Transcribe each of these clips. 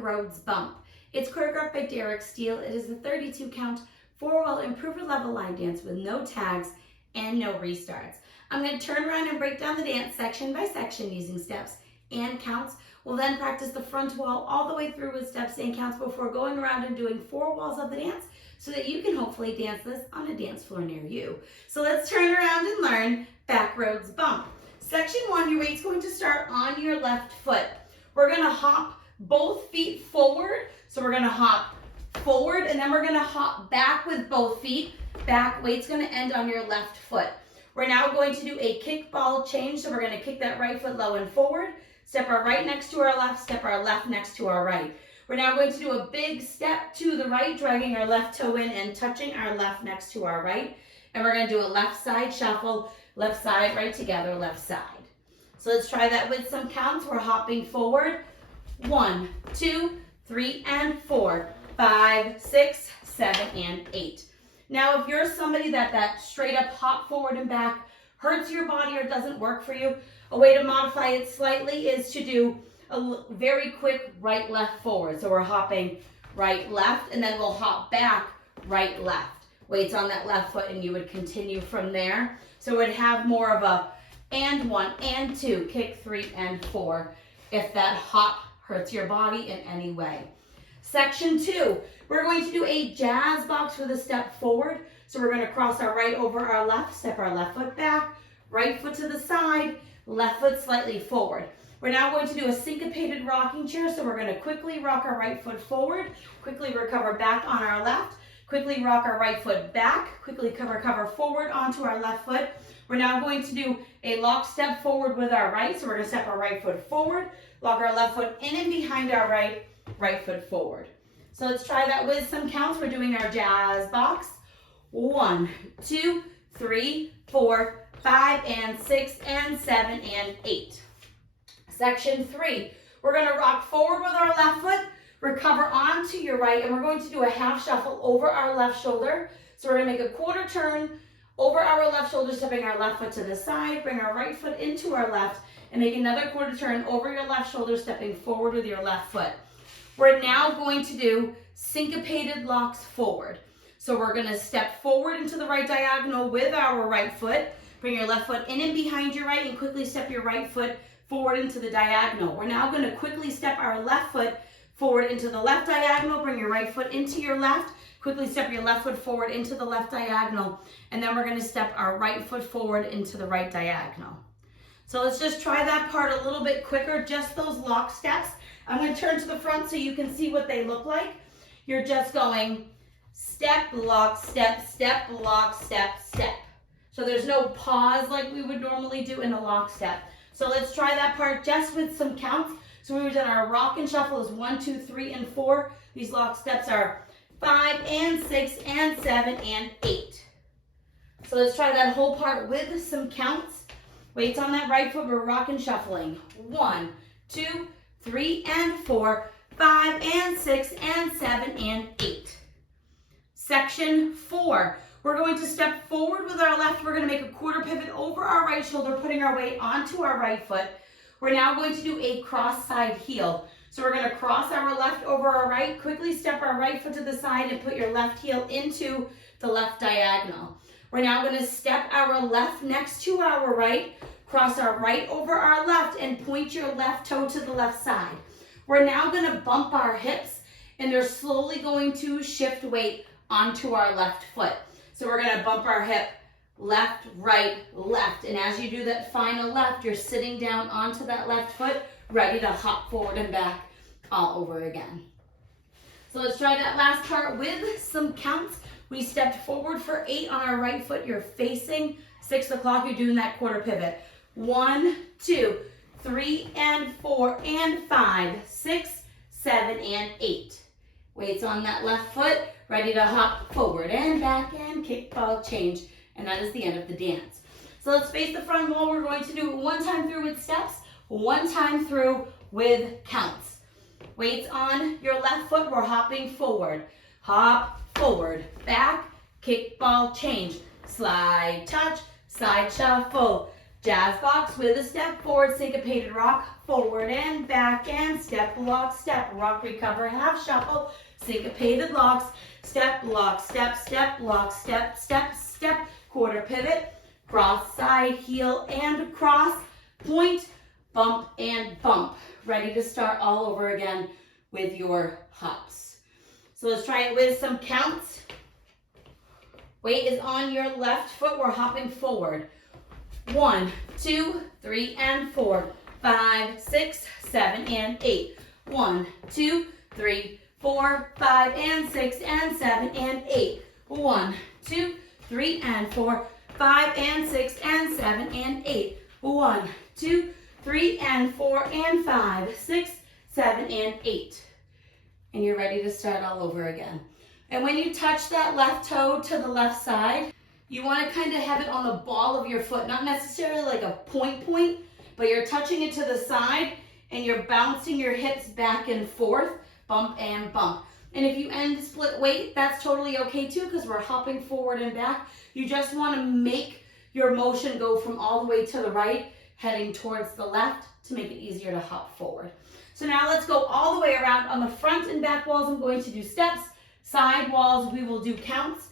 Backroads bump. It's choreographed by Derek Steele. It is a 32 count, 4-wall improver level line dance with no tags and no restarts. I'm going to turn around and break down the dance section by section using steps and counts. We'll then practice the front wall all the way through with steps and counts before going around and doing 4 walls of the dance so that you can hopefully dance this on a dance floor near you. So let's turn around and learn Backroads bump. Section 1, your weight's going to start on your left foot. We're going to hop both feet forward. So we're going to hop forward and then we're going to hop back with both feet. Back weight's going to end on your left foot. We're now going to do a kickball change. So we're going to kick that right foot low and forward. Step our right next to our left, step our left next to our right. We're now going to do a big step to the right, dragging our left toe in and touching our left next to our right. And we're going to do a left side shuffle, left side, right together, left side. So let's try that with some counts. We're hopping forward. 1, 2, 3, and 4, 5, 6, 7, and 8. Now, if you're somebody that straight up hop forward and back hurts your body or doesn't work for you, a way to modify it slightly is to do a very quick right, left, forward. So we're hopping right, left, and then we'll hop back, right, left. Weight's on that left foot, and you would continue from there. So it would have more of a and 1 and 2, kick 3 and 4, if that hop hurts your body in any way. Section 2, we're going to do a jazz box with a step forward. So we're going to cross our right over our left, step our left foot back, right foot to the side, left foot slightly forward. We're now going to do a syncopated rocking chair. So we're going to quickly rock our right foot forward, quickly recover back on our left, quickly rock our right foot back, quickly recover forward onto our left foot. We're now going to do a lock step forward with our right. So we're going to step our right foot forward, lock our left foot in and behind our right foot forward. So let's try that with some counts. We're doing our jazz box. 1, 2, 3, 4, 5, and 6, and 7, and 8. Section 3, we're going to rock forward with our left foot, recover onto your right, and we're going to do a half shuffle over our left shoulder. So we're going to make a quarter turn over our left shoulder, stepping our left foot to the side, bring our right foot into our left, and make another quarter turn over your left shoulder, stepping forward with your left foot. We're now going to do syncopated locks forward. So we're going to step forward into the right diagonal with our right foot, bring your left foot in and behind your right, and quickly step your right foot forward into the diagonal. We're now going to quickly step our left foot forward into the left diagonal, bring your right foot into your left, quickly step your left foot forward into the left diagonal, and then we're going to step our right foot forward into the right diagonal. So let's just try that part a little bit quicker, just those lock steps. I'm going to turn to the front so you can see what they look like. You're just going step, lock, step, step, lock, step, step. So there's no pause like we would normally do in a lock step. So let's try that part just with some counts. So we've done our rock and shuffle is 1, 2, 3, and 4. These lock steps are 5 and 6 and 7 and 8. So let's try that whole part with some counts. Weights on that right foot, we're rock and shuffling. 1, 2, 3, and 4, 5 and 6 and 7 and 8. Section 4, we're going to step forward with our left. We're going to make a quarter pivot over our right shoulder, putting our weight onto our right foot. We're now going to do a cross side heel. So we're going to cross our left over our right, quickly step our right foot to the side and put your left heel into the left diagonal. We're now going to step our left next to our right, cross our right over our left, and point your left toe to the left side. We're now going to bump our hips, and they're slowly going to shift weight onto our left foot. So we're going to bump our hip left, right, left. And as you do that final left, you're sitting down onto that left foot, ready to hop forward and back all over again. So let's try that last part with some counts. We stepped forward for 8 on our right foot. You're facing 6 o'clock. You're doing that quarter pivot. 1, 2, 3, and 4, and 5, 6, 7, and 8. Weights on that left foot, ready to hop forward and back and kickball change. And that is the end of the dance. So let's face the front wall. We're going to do it 1 time through with steps, 1 time through with counts. Weights on your left foot, we're hopping forward. Hop, forward, back, kickball change. Slide, touch, side shuffle, Jazz box with a step forward, syncopated rock, forward and back and step, lock, step, rock, recover, half shuffle, syncopated locks, step, lock, step, step, lock, step, step, step, quarter pivot, cross, side, heel, and cross, point, bump, and bump. Ready to start all over again with your hops. So let's try it with some counts. Weight is on your left foot. We're hopping forward. 1, 2, 3, and 4, 5, 6, 7, and 8. 1, 2, 3, 4, 5, and 6, and 7, and 8. 1, 2, 3, and 4, 5, and 6, and 7, and 8. 1, 2, 3, and 4, and 5, 6, 7, and 8. And you're ready to start all over again. And when you touch that left toe to the left side, you want to kind of have it on the ball of your foot, not necessarily like a point, but you're touching it to the side and you're bouncing your hips back and forth, bump and bump. And if you end split weight, that's totally okay too, because we're hopping forward and back. You just want to make your motion go from all the way to the right, heading towards the left to make it easier to hop forward. So now let's go all the way around. On the front and back walls, I'm going to do steps. Side walls, we will do counts.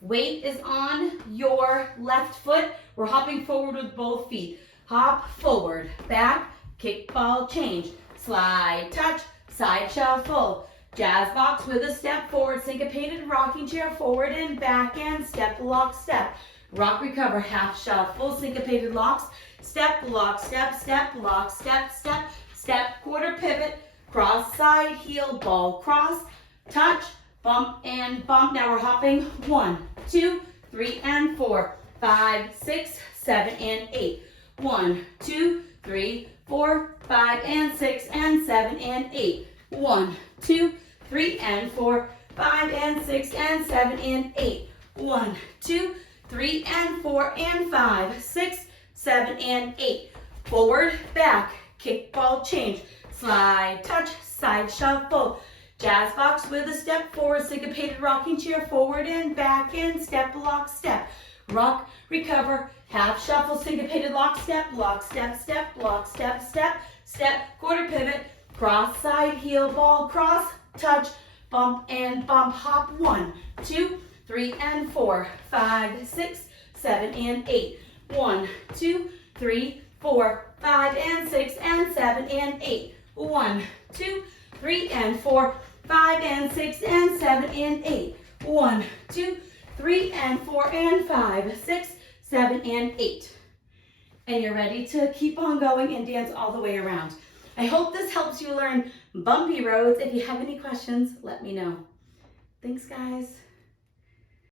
Weight is on your left foot. We're hopping forward with both feet. Hop forward, back, kick, ball, change. Slide, touch, side shuffle. Jazz box with a step forward, syncopated rocking chair, forward and back and step, lock, step. Rock, recover, half shuffle, syncopated locks. Step, lock, step, step, lock, step, step, step, quarter pivot, cross, side, heel, ball, cross, touch, bump and bump. Now we're hopping 1, 2, 3, and 4, 5, 6, 7, and 8. 1, 2, 3, 4, 5, and 6, and 7, and 8. 1, 2, 3, and 4, 5, and 6, and 7, and 8. 1, 2, 3, and 4, and 5, 6, 7, and 8. Forward, back, kick, ball, change. Slide, touch, side shuffle. Jazz box with a step forward, syncopated rocking chair, forward and back and step, lock, step. Rock, recover, half shuffle, syncopated lock, step, step, lock, step, step, step, quarter pivot, cross, side, heel, ball, cross, touch, bump and bump, hop. 1, 2, 3, and 4, 5, 6, 7, and 8. 1, 2, 3, 4, 5, and 6, and 7, and 8. 1, 2, 3, and 4, 5, and 6, and 7, and 8. 1, 2, 3, and 4, and 5, 6, 7, and 8. And you're ready to keep on going and dance all the way around. I hope this helps you learn bumpy roads. If you have any questions, let me know. Thanks, guys.